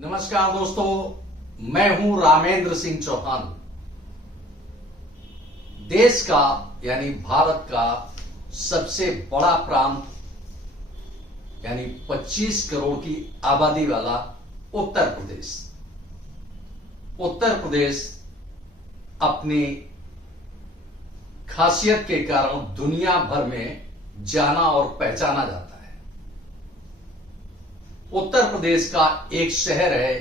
नमस्कार दोस्तों, मैं हूं रामेंद्र सिंह चौहान। देश का यानी भारत का सबसे बड़ा प्रांत यानी 25 करोड़ की आबादी वाला उत्तर प्रदेश। उत्तर प्रदेश अपनी खासियत के कारण दुनिया भर में जाना और पहचाना जाता है। उत्तर प्रदेश का एक शहर है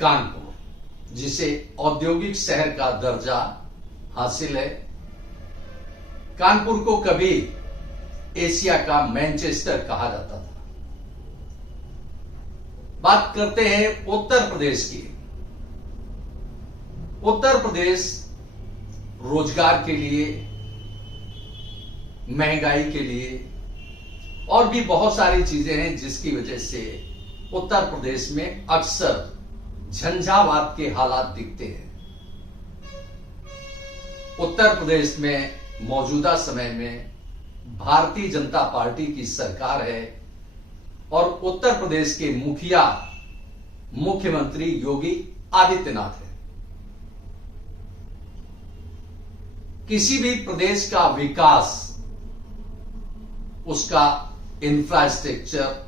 कानपुर, जिसे औद्योगिक शहर का दर्जा हासिल है। कानपुर को कभी एशिया का मैनचेस्टर कहा जाता था। बात करते हैं उत्तर प्रदेश की। उत्तर प्रदेश रोजगार के लिए, महंगाई के लिए और भी बहुत सारी चीजें हैं जिसकी वजह से उत्तर प्रदेश में अक्सर झंझावात के हालात दिखते हैं। उत्तर प्रदेश में मौजूदा समय में भारतीय जनता पार्टी की सरकार है और उत्तर प्रदेश के मुखिया मुख्यमंत्री योगी आदित्यनाथ है। किसी भी प्रदेश का विकास, उसका इंफ्रास्ट्रक्चर,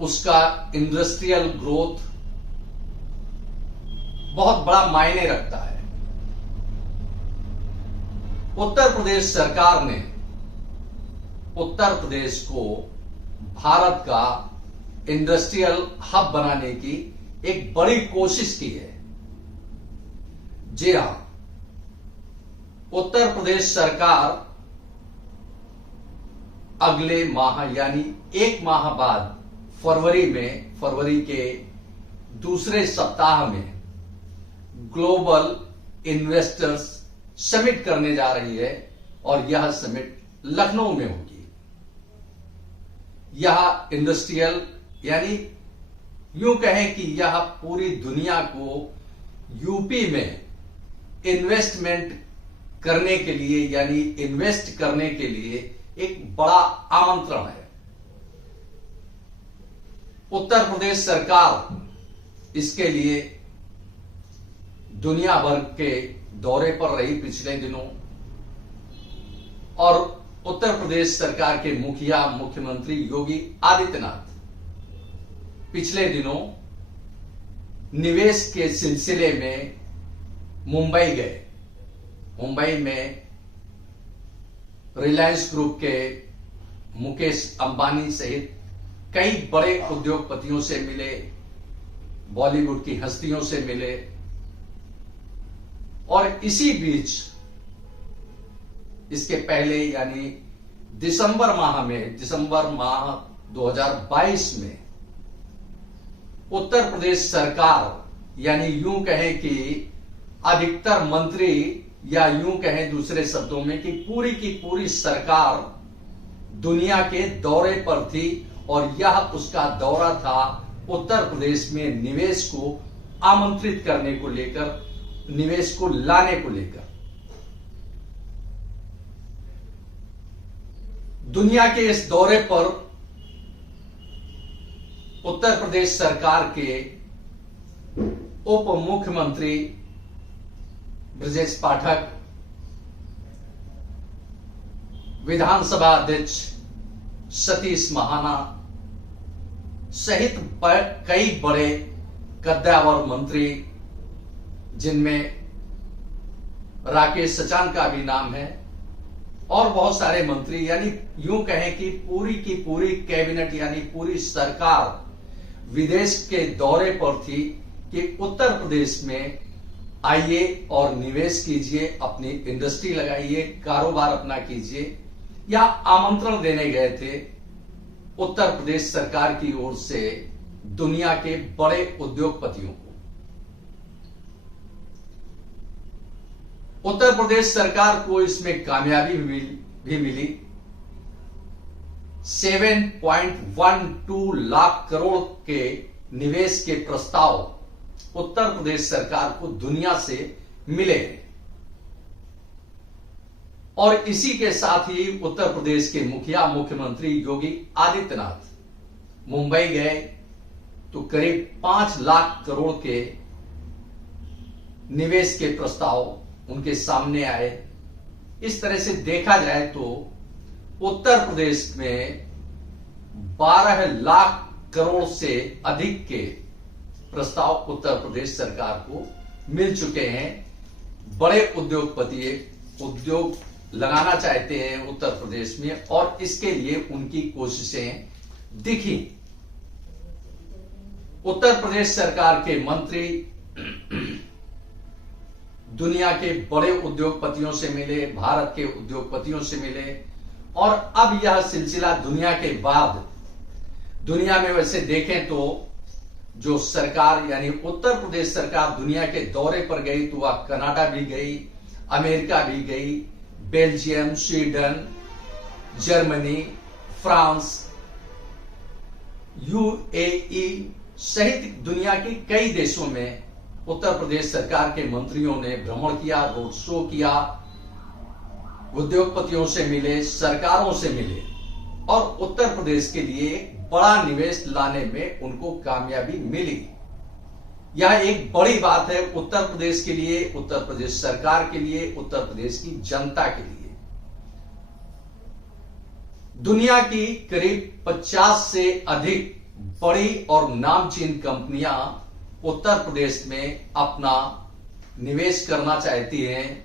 उसका इंडस्ट्रियल ग्रोथ बहुत बड़ा मायने रखता है। उत्तर प्रदेश सरकार ने उत्तर प्रदेश को भारत का इंडस्ट्रियल हब बनाने की एक बड़ी कोशिश की है। जी हां, उत्तर प्रदेश सरकार अगले माह यानी एक माह बाद फरवरी के दूसरे सप्ताह में ग्लोबल इन्वेस्टर्स समिट करने जा रही है और यह समिट लखनऊ में होगी। यह इंडस्ट्रियल यानी यूं कहें कि यह पूरी दुनिया को यूपी में इन्वेस्टमेंट करने के लिए यानी इन्वेस्ट करने के लिए एक बड़ा आमंत्रण है। उत्तर प्रदेश सरकार इसके लिए दुनिया भर के दौरे पर रही पिछले दिनों और उत्तर प्रदेश सरकार के मुखिया मुख्यमंत्री योगी आदित्यनाथ पिछले दिनों निवेश के सिलसिले में मुंबई गए। मुंबई में रिलायंस ग्रुप के मुकेश अंबानी सहित कई बड़े उद्योगपतियों से मिले, बॉलीवुड की हस्तियों से मिले और इसी बीच इसके पहले यानी दिसंबर माह 2022 में उत्तर प्रदेश सरकार यानी यूं कहें कि अधिकतर मंत्री या यूं कहें दूसरे शब्दों में कि की पूरी सरकार दुनिया के दौरे पर थी और यह उसका दौरा था उत्तर प्रदेश में निवेश को आमंत्रित करने को लेकर, निवेश को लाने को लेकर। दुनिया के इस दौरे पर उत्तर प्रदेश सरकार के उप मुख्यमंत्री ब्रजेश पाठक, विधानसभा अध्यक्ष सतीश महाना सहित कई बड़े कद्दावर मंत्री, जिनमें राकेश सचान का भी नाम है और बहुत सारे मंत्री, यानी यूं कहें कि की पूरी कैबिनेट यानी पूरी सरकार विदेश के दौरे पर थी कि उत्तर प्रदेश में आइए और निवेश कीजिए, अपनी इंडस्ट्री लगाइए, कारोबार अपना कीजिए। या आमंत्रण देने गए थे उत्तर प्रदेश सरकार की ओर से दुनिया के बड़े उद्योगपतियों को। उत्तर प्रदेश सरकार को इसमें कामयाबी भी मिली। 7.12 लाख करोड़ के निवेश के प्रस्ताव उत्तर प्रदेश सरकार को दुनिया से मिले और इसी के साथ ही उत्तर प्रदेश के मुखिया मुख्यमंत्री योगी आदित्यनाथ मुंबई गए तो करीब 5 लाख करोड़ के निवेश के प्रस्ताव उनके सामने आए। इस तरह से देखा जाए तो उत्तर प्रदेश में 12 लाख करोड़ से अधिक के प्रस्ताव उत्तर प्रदेश सरकार को मिल चुके हैं। बड़े उद्योगपति उद्योग लगाना चाहते हैं उत्तर प्रदेश में और इसके लिए उनकी कोशिशें दिखी। उत्तर प्रदेश सरकार के मंत्री दुनिया के बड़े उद्योगपतियों से मिले, भारत के उद्योगपतियों से मिले और अब यह सिलसिला दुनिया के बाद दुनिया में वैसे देखें तो जो सरकार यानी उत्तर प्रदेश सरकार दुनिया के दौरे पर गई तो वह कनाडा भी गई, अमेरिका भी गई, Belgium, Sweden, Germany, France, UAE सहित दुनिया के कई देशों में उत्तर प्रदेश सरकार के मंत्रियों ने भ्रमण किया, रोड शो किया, उद्योगपतियों से मिले, सरकारों से मिले और उत्तर प्रदेश के लिए बड़ा निवेश लाने में उनको कामयाबी मिली। यह एक बड़ी बात है उत्तर प्रदेश के लिए, उत्तर प्रदेश सरकार के लिए, उत्तर प्रदेश की जनता के लिए। दुनिया की करीब 50 से अधिक बड़ी और नामचीन कंपनियां उत्तर प्रदेश में अपना निवेश करना चाहती हैं,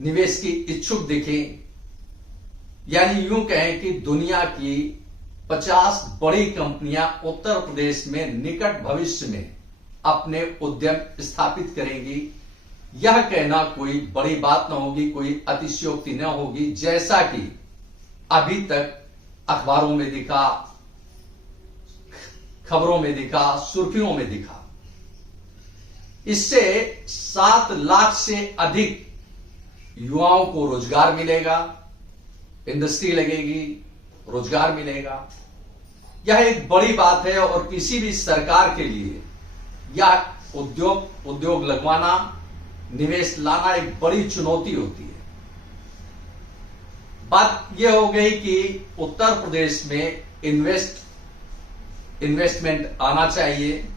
निवेश की इच्छुक दिखें। यानी यूं कहें कि दुनिया की 50 बड़ी कंपनियां उत्तर प्रदेश में निकट भविष्य में अपने उद्यम स्थापित करेंगी। यह कहना कोई बड़ी बात न होगी, कोई अतिशयोक्ति न होगी, जैसा कि अभी तक अखबारों में दिखा, खबरों में दिखा, सुर्खियों में दिखा। इससे 7 लाख से अधिक युवाओं को रोजगार मिलेगा, इंडस्ट्री लगेगी, रोजगार मिलेगा। यह एक बड़ी बात है और किसी भी सरकार के लिए यह उद्योग लगवाना, निवेश लाना एक बड़ी चुनौती होती है। बात यह हो गई कि उत्तर प्रदेश में इन्वेस्टमेंट आना चाहिए।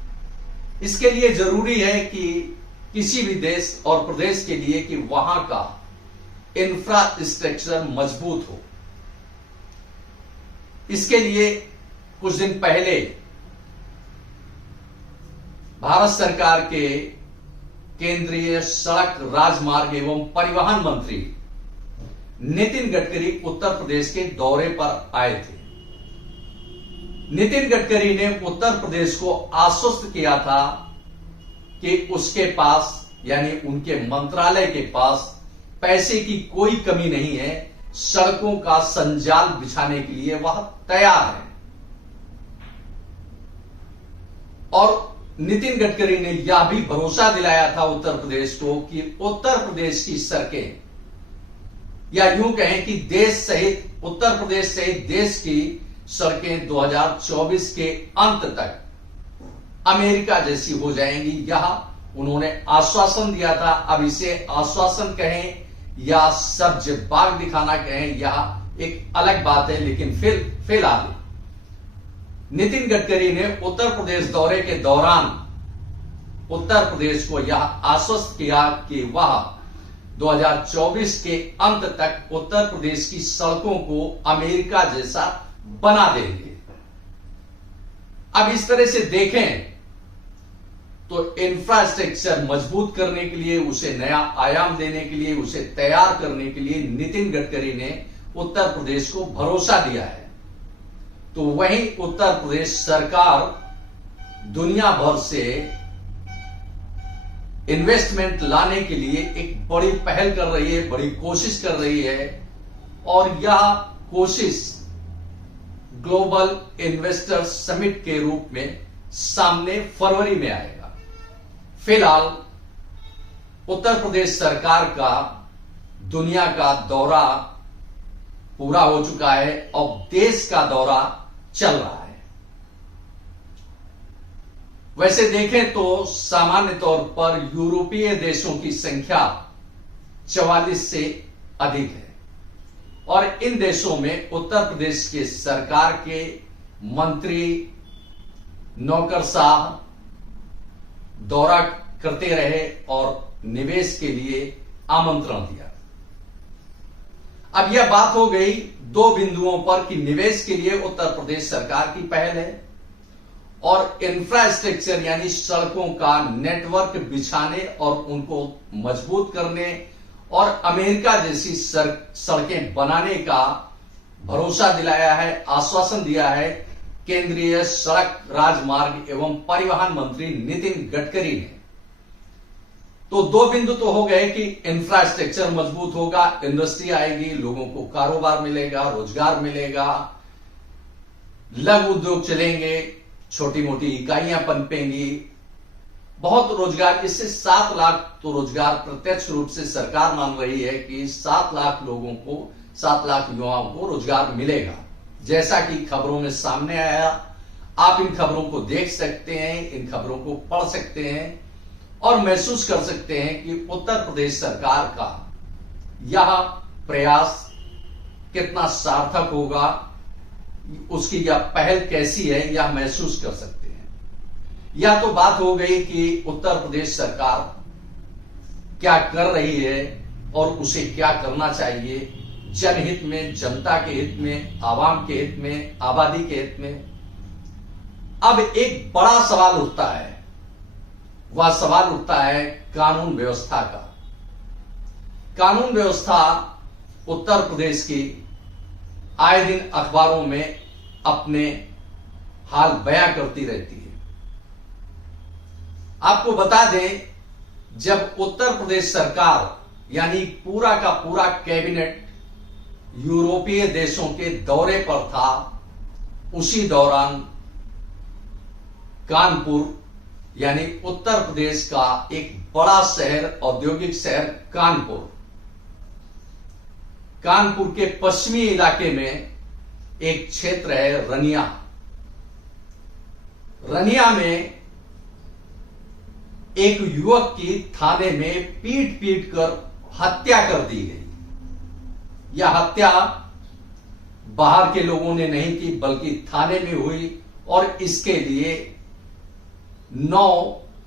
इसके लिए जरूरी है कि किसी भी देश और प्रदेश के लिए कि वहां का इंफ्रास्ट्रक्चर मजबूत हो। इसके लिए कुछ दिन पहले भारत सरकार के केंद्रीय सड़क, राजमार्ग एवं परिवहन मंत्री नितिन गडकरी उत्तर प्रदेश के दौरे पर आए थे। नितिन गडकरी ने उत्तर प्रदेश को आश्वस्त किया था कि उसके पास यानी उनके मंत्रालय के पास पैसे की कोई कमी नहीं है, सड़कों का संजाल बिछाने के लिए वह तैयार है। और नितिन गडकरी ने यह भी भरोसा दिलाया था उत्तर प्रदेश को कि उत्तर प्रदेश की सड़कें या यूं कहें कि देश सहित, उत्तर प्रदेश सहित देश की सड़कें 2024 के अंत तक अमेरिका जैसी हो जाएंगी। यह उन्होंने आश्वासन दिया था। अब इसे आश्वासन कहें या सब्ज बाग दिखाना कहें, यह एक अलग बात है, लेकिन फिलहाल नितिन गडकरी ने उत्तर प्रदेश दौरे के दौरान उत्तर प्रदेश को यह आश्वस्त किया कि वह 2024 के अंत तक उत्तर प्रदेश की सड़कों को अमेरिका जैसा बना देंगे। अब इस तरह से देखें तो इंफ्रास्ट्रक्चर मजबूत करने के लिए, उसे नया आयाम देने के लिए, उसे तैयार करने के लिए नितिन गडकरी ने उत्तर प्रदेश को भरोसा दिया है। तो वहीं उत्तर प्रदेश सरकार दुनिया भर से इन्वेस्टमेंट लाने के लिए एक बड़ी पहल कर रही है, बड़ी कोशिश कर रही है और यह कोशिश ग्लोबल इन्वेस्टर्स समिट के रूप में सामने फरवरी में आएगा। फिलहाल उत्तर प्रदेश सरकार का दुनिया का दौरा पूरा हो चुका है और देश का दौरा चल रहा है। वैसे देखें तो सामान्य तौर पर यूरोपीय देशों की संख्या 44 से अधिक है और इन देशों में उत्तर प्रदेश के सरकार के मंत्री नौकरशाह दौरा करते रहे और निवेश के लिए आमंत्रण दिया। अब यह बात हो गई दो बिंदुओं पर कि निवेश के लिए उत्तर प्रदेश सरकार की पहल है और इंफ्रास्ट्रक्चर यानी सड़कों का नेटवर्क बिछाने और उनको मजबूत करने और अमेरिका जैसी सड़कें बनाने का भरोसा दिलाया है, आश्वासन दिया है केंद्रीय सड़क राजमार्ग एवं परिवहन मंत्री नितिन गडकरी ने। तो दो बिंदु तो हो गए कि इंफ्रास्ट्रक्चर मजबूत होगा, इंडस्ट्री आएगी, लोगों को कारोबार मिलेगा, रोजगार मिलेगा, लघु उद्योग चलेंगे, छोटी मोटी इकाइयां पनपेंगी, बहुत रोजगार। इससे 7 लाख तो रोजगार प्रत्यक्ष रूप से सरकार मान रही है कि 7 लाख लोगों को, 7 लाख युवाओं को रोजगार मिलेगा, जैसा कि खबरों में सामने आया। आप इन खबरों को देख सकते हैं, इन खबरों को पढ़ सकते हैं और महसूस कर सकते हैं कि उत्तर प्रदेश सरकार का यह प्रयास कितना सार्थक होगा, उसकी यह पहल कैसी है, यह महसूस कर सकते हैं। यह तो बात हो गई कि उत्तर प्रदेश सरकार क्या कर रही है और उसे क्या करना चाहिए जनहित में, जनता के हित में, आवाम के हित में, आबादी के हित में। अब एक बड़ा सवाल उठता है, वह सवाल उठता है कानून व्यवस्था का। कानून व्यवस्था उत्तर प्रदेश की आए दिन अखबारों में अपने हाल बयां करती रहती है। आपको बता दें, जब उत्तर प्रदेश सरकार यानी पूरा का पूरा कैबिनेट यूरोपीय देशों के दौरे पर था, उसी दौरान कानपुर यानी उत्तर प्रदेश का एक बड़ा शहर, औद्योगिक शहर कानपुर के पश्चिमी इलाके में एक क्षेत्र है रनिया। रनिया में एक युवक की थाने में पीट पीट कर हत्या कर दी गई। यह हत्या बाहर के लोगों ने नहीं की, बल्कि थाने में हुई और इसके लिए 9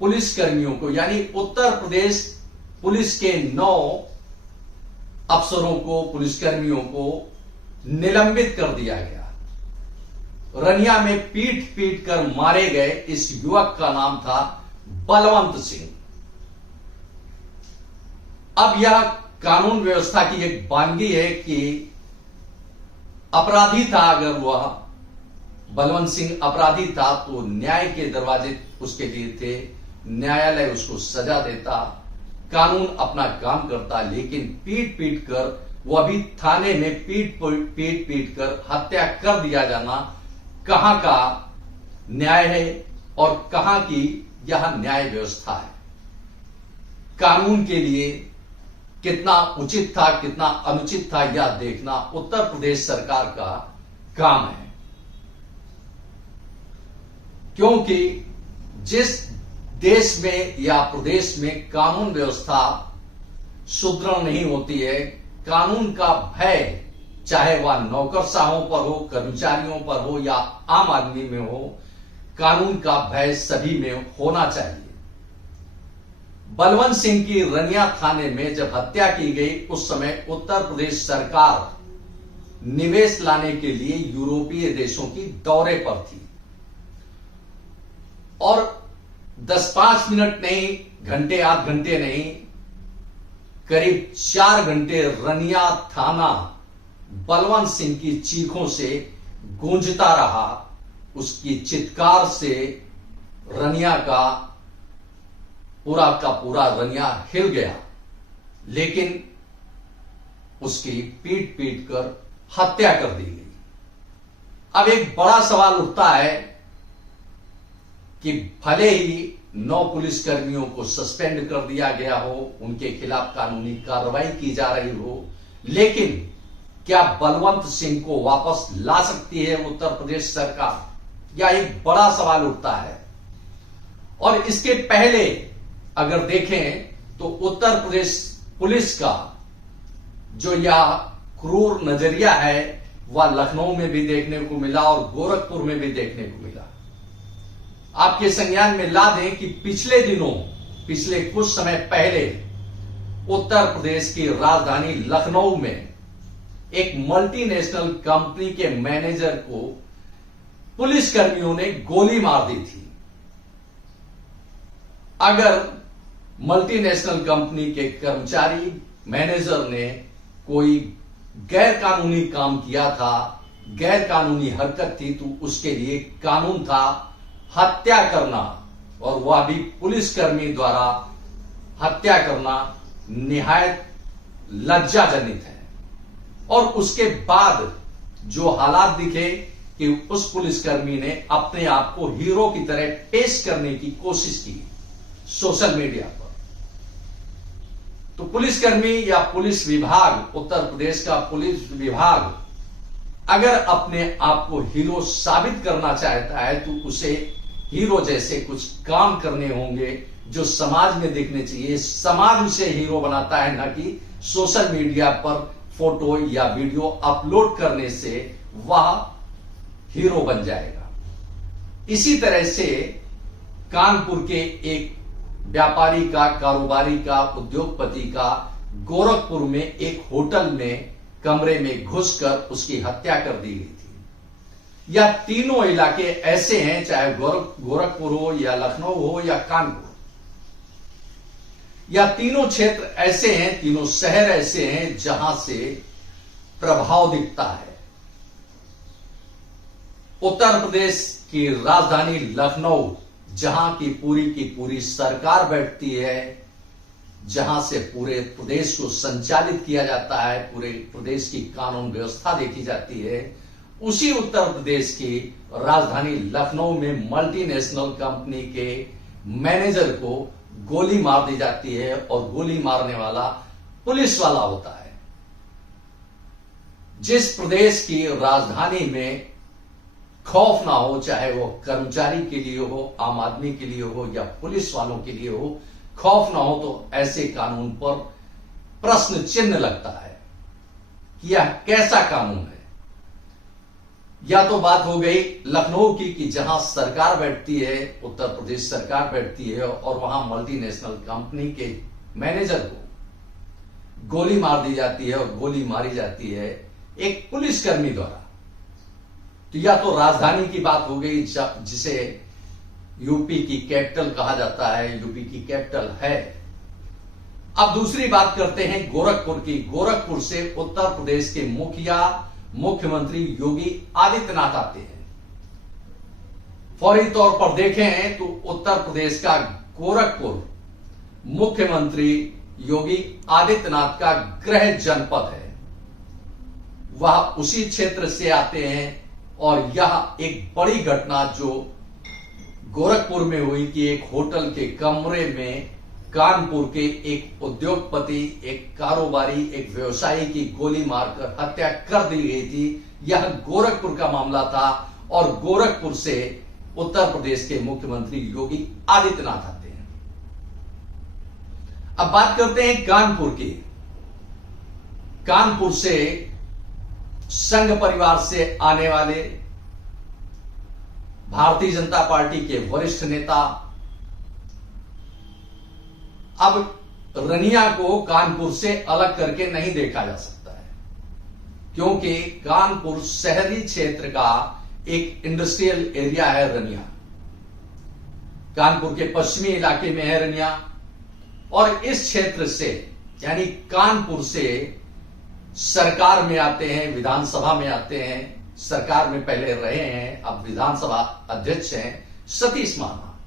पुलिसकर्मियों को यानी उत्तर प्रदेश पुलिस के 9 अफसरों को, पुलिसकर्मियों को निलंबित कर दिया गया। रनिया में पीट पीट कर मारे गए इस युवक का नाम था बलवंत सिंह। अब यह कानून व्यवस्था की एक बानगी है कि अपराधी था, अगर वह बलवंत सिंह अपराधी था तो न्याय के दरवाजे उसके लिए थे, न्यायालय उसको सजा देता, कानून अपना काम करता। लेकिन पीट पीट कर, वह भी थाने में पीट पीट कर हत्या कर दिया जाना कहां का न्याय है और कहां की यह न्याय व्यवस्था है। कानून के लिए कितना उचित था, कितना अनुचित था, यह देखना उत्तर प्रदेश सरकार का काम है। क्योंकि जिस देश में या प्रदेश में कानून व्यवस्था सुदृढ़ नहीं होती है, कानून का भय, चाहे वह नौकरशाहों पर हो, कर्मचारियों पर हो या आम आदमी में हो, कानून का भय सभी में होना चाहिए। बलवंत सिंह की रनिया थाने में जब हत्या की गई, उस समय उत्तर प्रदेश सरकार निवेश लाने के लिए यूरोपीय देशों की दौरे पर थी और 10-5 मिनट नहीं, घंटे, आध घंटे नहीं, करीब 4 घंटे रनिया थाना बलवंत सिंह की चीखों से गूंजता रहा। उसकी चित्कार से रनिया का पूरा रनिया हिल गया, लेकिन उसकी पीट पीट कर हत्या कर दी गई। अब एक बड़ा सवाल उठता है कि भले ही 9 पुलिसकर्मियों को सस्पेंड कर दिया गया हो, उनके खिलाफ कानूनी कार्रवाई की जा रही हो, लेकिन क्या बलवंत सिंह को वापस ला सकती है उत्तर प्रदेश सरकार? यह एक बड़ा सवाल उठता है। और इसके पहले अगर देखें तो उत्तर प्रदेश पुलिस का जो यह क्रूर नजरिया है, वह लखनऊ में भी देखने को मिला और गोरखपुर में भी देखने को मिला। आपके संज्ञान में ला दें कि पिछले कुछ समय पहले उत्तर प्रदेश की राजधानी लखनऊ में एक मल्टीनेशनल कंपनी के मैनेजर को पुलिसकर्मियों ने गोली मार दी थी। अगर मल्टीनेशनल कंपनी के कर्मचारी मैनेजर ने कोई गैर कानूनी काम किया था, गैर कानूनी हरकत थी, तो उसके लिए कानून था हत्या करना, और वह भी पुलिसकर्मी द्वारा हत्या करना निहायत लज्जाजनित है। और उसके बाद जो हालात दिखे कि उस पुलिसकर्मी ने अपने आप को हीरो की तरह पेश करने की कोशिश की सोशल मीडिया पर, तो पुलिसकर्मी या पुलिस विभाग, उत्तर प्रदेश का पुलिस विभाग अगर अपने आप को हीरो साबित करना चाहता है तो उसे हीरो जैसे कुछ काम करने होंगे जो समाज में दिखने चाहिए। समाज उसे हीरो बनाता है, न कि सोशल मीडिया पर फोटो या वीडियो अपलोड करने से वह हीरो बन जाएगा। इसी तरह से कानपुर के एक व्यापारी का, कारोबारी का, उद्योगपति का गोरखपुर में एक होटल में कमरे में घुसकर उसकी हत्या कर दी गई थी। या तीनों इलाके ऐसे हैं, चाहे गोरखपुर हो या लखनऊ हो या कानपुर, या तीनों क्षेत्र ऐसे हैं, तीनों शहर ऐसे हैं जहां से प्रभाव दिखता है। उत्तर प्रदेश की राजधानी लखनऊ, जहां की पूरी सरकार बैठती है, जहां से पूरे प्रदेश को संचालित किया जाता है, पूरे प्रदेश की कानून व्यवस्था देखी जाती है, उसी उत्तर प्रदेश की राजधानी लखनऊ में मल्टीनेशनल कंपनी के मैनेजर को गोली मार दी जाती है, और गोली मारने वाला पुलिस वाला होता है। जिस प्रदेश की राजधानी में खौफ ना हो, चाहे वो कर्मचारी के लिए हो, आम आदमी के लिए हो या पुलिस वालों के लिए हो, खौफ ना हो, तो ऐसे कानून पर प्रश्न चिन्ह लगता है कि यह कैसा कानून है। या तो बात हो गई लखनऊ की कि जहां सरकार बैठती है, उत्तर प्रदेश सरकार बैठती है, और वहां मल्टीनेशनल कंपनी के मैनेजर को गोली मार दी जाती है, और गोली मारी जाती है एक पुलिसकर्मी द्वारा। तो या तो राजधानी की बात हो गई, जिसे यूपी की कैपिटल कहा जाता है, यूपी की कैपिटल है। अब दूसरी बात करते हैं गोरखपुर की। गोरखपुर से उत्तर प्रदेश के मुख्यमंत्री योगी आदित्यनाथ आते हैं। फौरी तौर पर देखें तो उत्तर प्रदेश का गोरखपुर मुख्यमंत्री योगी आदित्यनाथ का गृह जनपद है। वह उसी क्षेत्र से आते हैं, और यह एक बड़ी घटना जो गोरखपुर में हुई कि एक होटल के कमरे में कानपुर के एक उद्योगपति, एक कारोबारी, एक व्यवसायी की गोली मारकर हत्या कर दी गई थी, यह गोरखपुर का मामला था। और गोरखपुर से उत्तर प्रदेश के मुख्यमंत्री योगी आदित्यनाथ आते हैं। अब बात करते हैं कानपुर की। कानपुर से संघ परिवार से आने वाले भारतीय जनता पार्टी के वरिष्ठ नेता, अब रनिया को कानपुर से अलग करके नहीं देखा जा सकता है, क्योंकि कानपुर शहरी क्षेत्र का एक इंडस्ट्रियल एरिया है। रनिया कानपुर के पश्चिमी इलाके में है रनिया, और इस क्षेत्र से यानी कानपुर से सरकार में आते हैं, विधानसभा में आते हैं, सरकार में पहले रहे हैं, अब विधानसभा अध्यक्ष हैं सतीश महाना।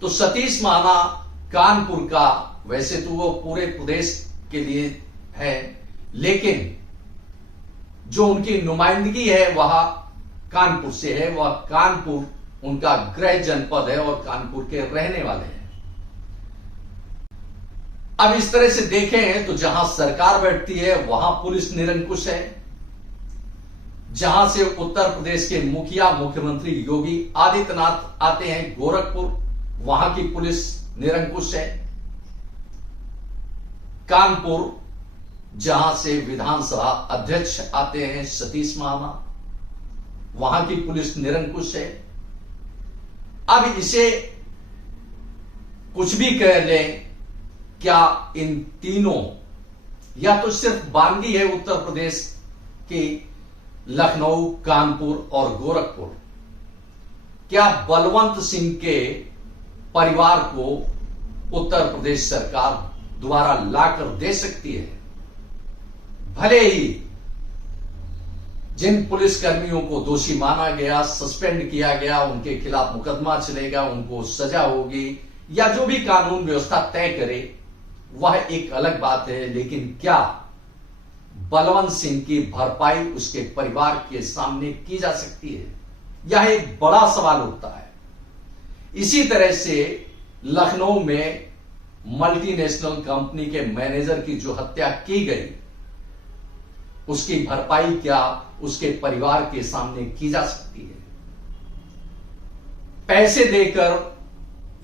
तो सतीश महाना कानपुर का, वैसे तो वो पूरे प्रदेश के लिए है, लेकिन जो उनकी नुमाइंदगी है वह कानपुर से है, वह कानपुर उनका गृह जनपद है और कानपुर के रहने वाले हैं। अब इस तरह से देखें तो जहां सरकार बैठती है वहां पुलिस निरंकुश है, जहां से उत्तर प्रदेश के मुख्यमंत्री योगी आदित्यनाथ आते हैं गोरखपुर, वहां की पुलिस निरंकुश है। कानपुर जहां से विधानसभा अध्यक्ष आते हैं सतीश महाना, वहां की पुलिस निरंकुश है। अब इसे कुछ भी कह लें, क्या इन तीनों, या तो सिर्फ बानगी है उत्तर प्रदेश की लखनऊ, कानपुर और गोरखपुर, क्या बलवंत सिंह के परिवार को उत्तर प्रदेश सरकार दोबारा लाकर दे सकती है? भले ही जिन पुलिसकर्मियों को दोषी माना गया, सस्पेंड किया गया, उनके खिलाफ मुकदमा चलेगा, उनको सजा होगी, या जो भी कानून व्यवस्था तय करे वह एक अलग बात है, लेकिन क्या बलवंत सिंह की भरपाई उसके परिवार के सामने की जा सकती है? यह एक बड़ा सवाल उठता है। इसी तरह से लखनऊ में मल्टीनेशनल कंपनी के मैनेजर की जो हत्या की गई, उसकी भरपाई क्या उसके परिवार के सामने की जा सकती है? पैसे देकर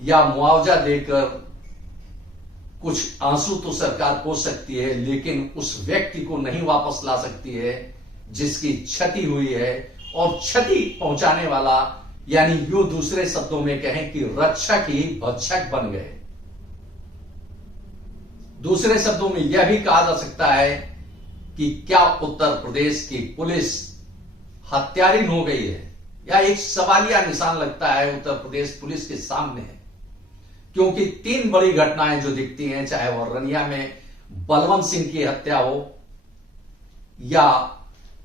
या मुआवजा देकर कुछ आंसू तो सरकार पोंछ सकती है, लेकिन उस व्यक्ति को नहीं वापस ला सकती है जिसकी क्षति हुई है, और क्षति पहुंचाने वाला, यानी यूं दूसरे शब्दों में कहें कि रक्षक ही भक्षक बन गए। दूसरे शब्दों में यह भी कहा जा सकता है कि क्या उत्तर प्रदेश की पुलिस हत्यारिन हो गई है? या एक सवालिया निशान लगता है उत्तर प्रदेश पुलिस के सामने, क्योंकि तीन बड़ी घटनाएं जो दिखती हैं, चाहे वह रनिया में बलवंत सिंह की हत्या हो, या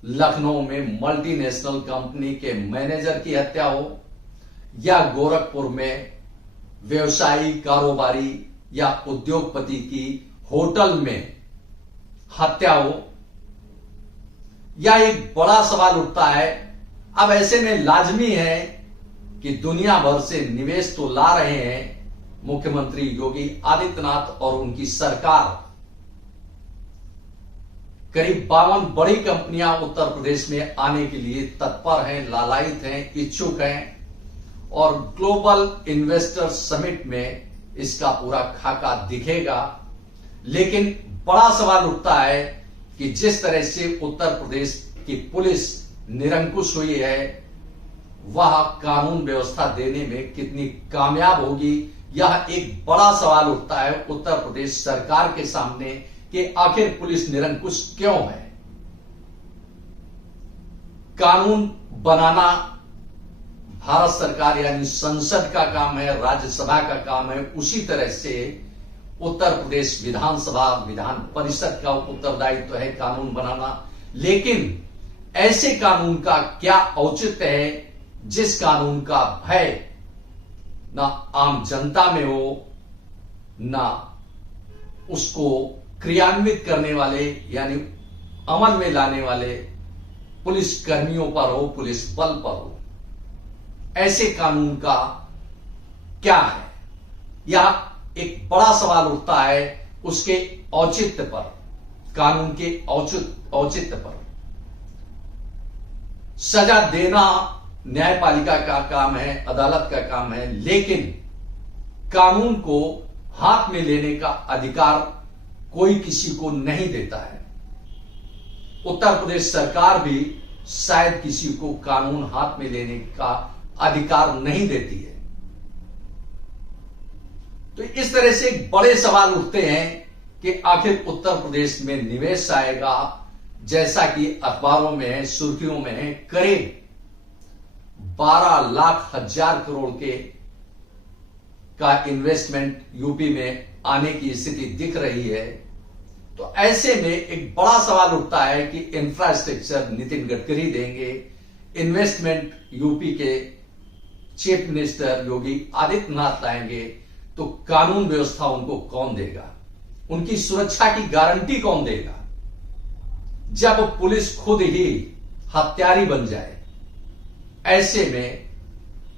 लखनऊ में मल्टीनेशनल कंपनी के मैनेजर की हत्या हो, या गोरखपुर में व्यवसायी, कारोबारी या उद्योगपति की होटल में हत्या हो, या एक बड़ा सवाल उठता है। अब ऐसे में लाजमी है कि दुनिया भर से निवेश तो ला रहे हैं मुख्यमंत्री योगी आदित्यनाथ और उनकी सरकार। करीब 52 बड़ी कंपनियां उत्तर प्रदेश में आने के लिए तत्पर हैं, लालायित हैं, इच्छुक हैं, और ग्लोबल इन्वेस्टर समिट में इसका पूरा खाका दिखेगा। लेकिन बड़ा सवाल उठता है कि जिस तरह से उत्तर प्रदेश की पुलिस निरंकुश हुई है, वह कानून व्यवस्था देने में कितनी कामयाब होगी, यह एक बड़ा सवाल उठता है उत्तर प्रदेश सरकार के सामने कि आखिर पुलिस निरंकुश क्यों है। कानून बनाना भारत सरकार यानी संसद का काम है, राज्यसभा का काम है। उसी तरह से उत्तर प्रदेश विधानसभा, विधान परिषद का उत्तरदायित्व है कानून बनाना। लेकिन ऐसे कानून का क्या औचित्य है जिस कानून का भय ना आम जनता में हो, ना उसको क्रियान्वित करने वाले यानी अमल में लाने वाले पुलिस कर्मियों पर हो, पुलिस बल पर हो। ऐसे कानून का क्या है? यह एक बड़ा सवाल उठता है उसके औचित्य पर, कानून के औचित्य पर। सजा देना न्यायपालिका का काम है, अदालत का काम है, लेकिन कानून को हाथ में लेने का अधिकार कोई किसी को नहीं देता है। उत्तर प्रदेश सरकार भी शायद किसी को कानून हाथ में लेने का अधिकार नहीं देती है। तो इस तरह से बड़े सवाल उठते हैं कि आखिर उत्तर प्रदेश में निवेश आएगा, जैसा कि अखबारों में है, सुर्खियों में है, करीब 12 लाख हजार करोड़ का इन्वेस्टमेंट यूपी में आने की स्थिति दिख रही है। तो ऐसे में एक बड़ा सवाल उठता है कि इंफ्रास्ट्रक्चर नितिन गडकरी देंगे, इन्वेस्टमेंट यूपी के चीफ मिनिस्टर योगी आदित्यनाथ लाएंगे, तो कानून व्यवस्था उनको कौन देगा? उनकी सुरक्षा की गारंटी कौन देगा जब पुलिस खुद ही हत्यारी बन जाए? ऐसे में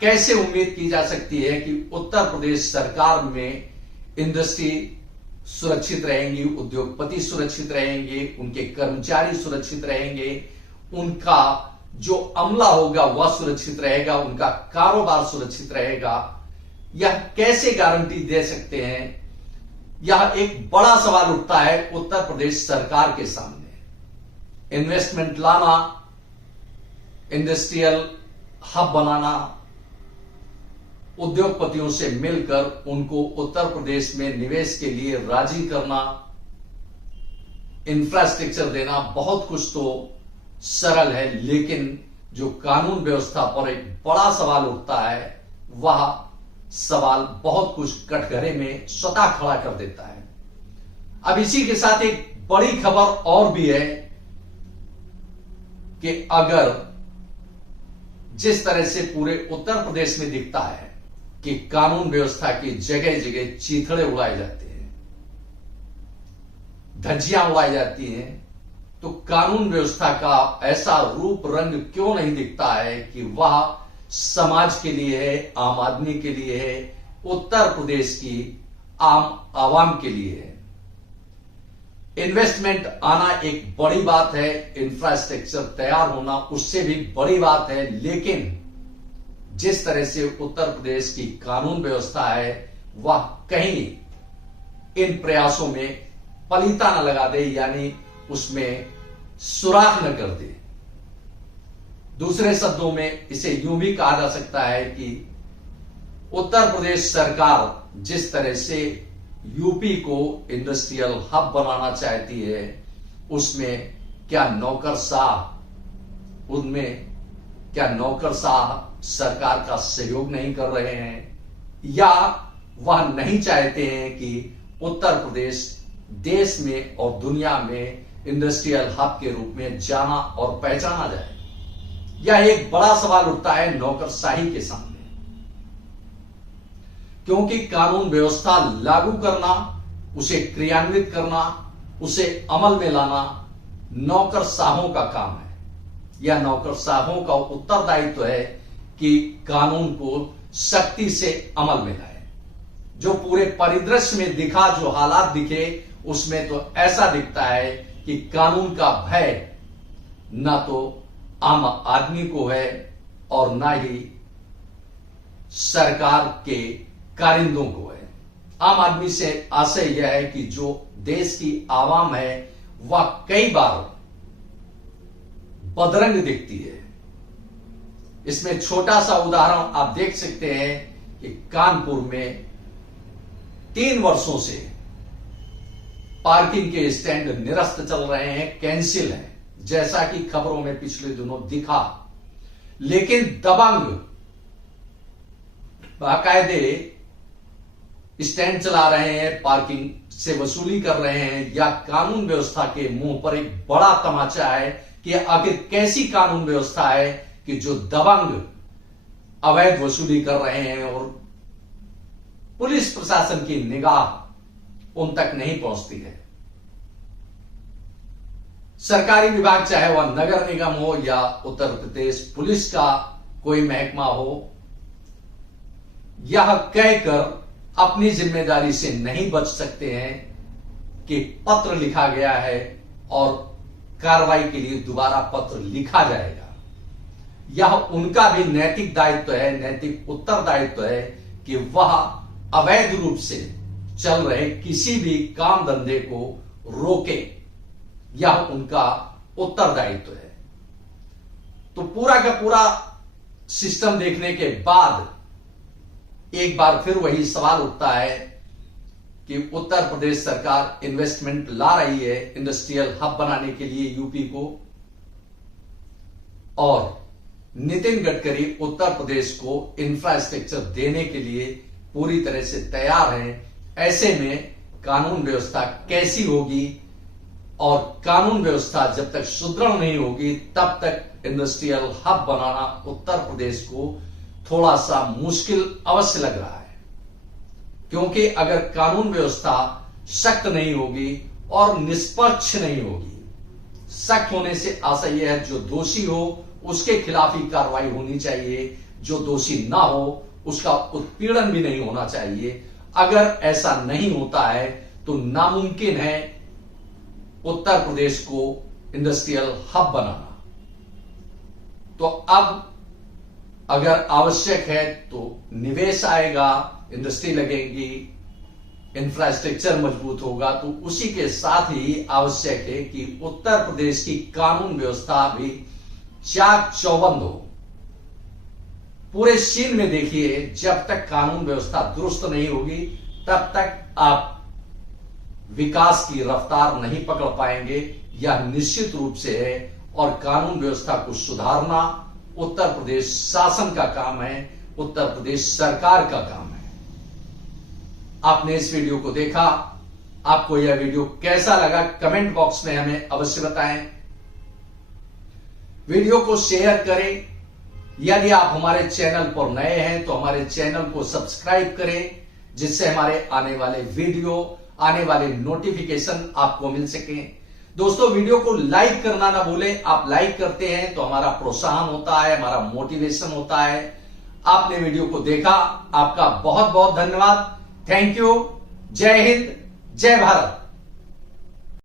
कैसे उम्मीद की जा सकती है कि उत्तर प्रदेश सरकार में इंडस्ट्री सुरक्षित रहेंगी, उद्योगपति सुरक्षित रहेंगे, उनके कर्मचारी सुरक्षित रहेंगे, उनका जो अमला होगा वह सुरक्षित रहेगा, उनका कारोबार सुरक्षित रहेगा? यह कैसे गारंटी दे सकते हैं? यह एक बड़ा सवाल उठता है उत्तर प्रदेश सरकार के सामने। इन्वेस्टमेंट लाना, इंडस्ट्रियल हब बनाना, उद्योगपतियों से मिलकर उनको उत्तर प्रदेश में निवेश के लिए राजी करना, इंफ्रास्ट्रक्चर देना, बहुत कुछ तो सरल है, लेकिन जो कानून व्यवस्था पर एक बड़ा सवाल उठता है, वह सवाल बहुत कुछ कटघरे में स्वतः खड़ा कर देता है। अब इसी के साथ एक बड़ी खबर और भी है कि अगर जिस तरह से पूरे उत्तर प्रदेश में दिखता है कि कानून व्यवस्था की जगह जगह चीथड़े उड़ाए जाते हैं, धज्जियां उड़ाई जाती हैं, तो कानून व्यवस्था का ऐसा रूप रंग क्यों नहीं दिखता है कि वह समाज के लिए है, आम आदमी के लिए है, उत्तर प्रदेश की आम आवाम के लिए है। इन्वेस्टमेंट आना एक बड़ी बात है, इंफ्रास्ट्रक्चर तैयार होना उससे भी बड़ी बात है, लेकिन जिस तरह से उत्तर प्रदेश की कानून व्यवस्था है, वह कहीं इन प्रयासों में पलीता न लगा दे, यानी उसमें सुराख न कर दे। दूसरे शब्दों में इसे यूं भी कहा जा सकता है कि उत्तर प्रदेश सरकार जिस तरह से यूपी को इंडस्ट्रियल हब बनाना चाहती है, उसमें क्या नौकरशाह सरकार का सहयोग नहीं कर रहे हैं, या वह नहीं चाहते हैं कि उत्तर प्रदेश देश में और दुनिया में इंडस्ट्रियल हब के रूप में जाना और पहचाना जाए। यह एक बड़ा सवाल उठता है नौकरशाही के सामने, क्योंकि कानून व्यवस्था लागू करना, उसे क्रियान्वित करना, उसे अमल में लाना नौकरशाहों का काम है। यह नौकरशाहों का उत्तरदायित्व है कि कानून को सख्ती से अमल में लाए। जो पूरे परिदृश्य में दिखा, जो हालात दिखे, उसमें तो ऐसा दिखता है कि कानून का भय ना तो आम आदमी को है और ना ही सरकार के कारिंदों को है। आम आदमी से आशय यह है कि जो देश की आवाम है वह कई बार बदरंग दिखती है। इसमें छोटा सा उदाहरण आप देख सकते हैं कि कानपुर में 3 वर्षों से पार्किंग के स्टैंड निरस्त चल रहे हैं, कैंसिल हैं, जैसा कि खबरों में पिछले दिनों दिखा। लेकिन दबंग बाकायदे स्टैंड चला रहे हैं, पार्किंग से वसूली कर रहे हैं। या कानून व्यवस्था के मुंह पर एक बड़ा तमाचा है कि आखिर कैसी कानून व्यवस्था है कि जो दबंग अवैध वसूली कर रहे हैं और पुलिस प्रशासन की निगाह उन तक नहीं पहुंचती है। सरकारी विभाग, चाहे वह नगर निगम हो या उत्तर प्रदेश पुलिस का कोई महकमा हो, यह कहकर अपनी जिम्मेदारी से नहीं बच सकते हैं कि पत्र लिखा गया है और कार्रवाई के लिए दोबारा पत्र लिखा जाएगा। यह उनका भी नैतिक दायित्व है, नैतिक उत्तरदायित्व है कि वह अवैध रूप से चल रहे किसी भी काम धंधे को रोके। यह उनका उत्तरदायित्व है। तो पूरा का पूरा सिस्टम देखने के बाद एक बार फिर वही सवाल उठता है कि उत्तर प्रदेश सरकार इन्वेस्टमेंट ला रही है इंडस्ट्रियल हब बनाने के लिए यूपी को, और नितिन गडकरी उत्तर प्रदेश को इंफ्रास्ट्रक्चर देने के लिए पूरी तरह से तैयार हैं। ऐसे में कानून व्यवस्था कैसी होगी, और कानून व्यवस्था जब तक सुदृढ़ नहीं होगी तब तक इंडस्ट्रियल हब बनाना उत्तर प्रदेश को थोड़ा सा मुश्किल अवश्य लग रहा है। क्योंकि अगर कानून व्यवस्था सख्त नहीं होगी और निष्पक्ष नहीं होगी, सख्त होने से आशय यह है जो दोषी हो उसके खिलाफ ही कार्रवाई होनी चाहिए, जो दोषी ना हो उसका उत्पीड़न भी नहीं होना चाहिए। अगर ऐसा नहीं होता है तो नामुमकिन है उत्तर प्रदेश को इंडस्ट्रियल हब बनाना। तो अब अगर आवश्यक है तो निवेश आएगा, इंडस्ट्री लगेगी, इंफ्रास्ट्रक्चर मजबूत होगा, तो उसी के साथ ही आवश्यक है कि उत्तर प्रदेश की कानून व्यवस्था भी चाक चौबंद हो। पूरे चीन में देखिए, जब तक कानून व्यवस्था दुरुस्त नहीं होगी तब तक आप विकास की रफ्तार नहीं पकड़ पाएंगे। यह निश्चित रूप से है, और कानून व्यवस्था को सुधारना उत्तर प्रदेश शासन का काम है, उत्तर प्रदेश सरकार का काम है। आपने इस वीडियो को देखा, आपको यह वीडियो कैसा लगा कमेंट बॉक्स में हमें अवश्य बताएं। वीडियो को शेयर करें। यदि आप हमारे चैनल पर नए हैं तो हमारे चैनल को सब्सक्राइब करें, जिससे हमारे आने वाले वीडियो, आने वाले नोटिफिकेशन आपको मिल सके। दोस्तों, वीडियो को लाइक करना ना भूलें। आप लाइक करते हैं तो हमारा प्रोत्साहन होता है, हमारा मोटिवेशन होता है। आपने वीडियो को देखा, आपका बहुत बहुत धन्यवाद। Thank you. जय हिंद, जय भारत।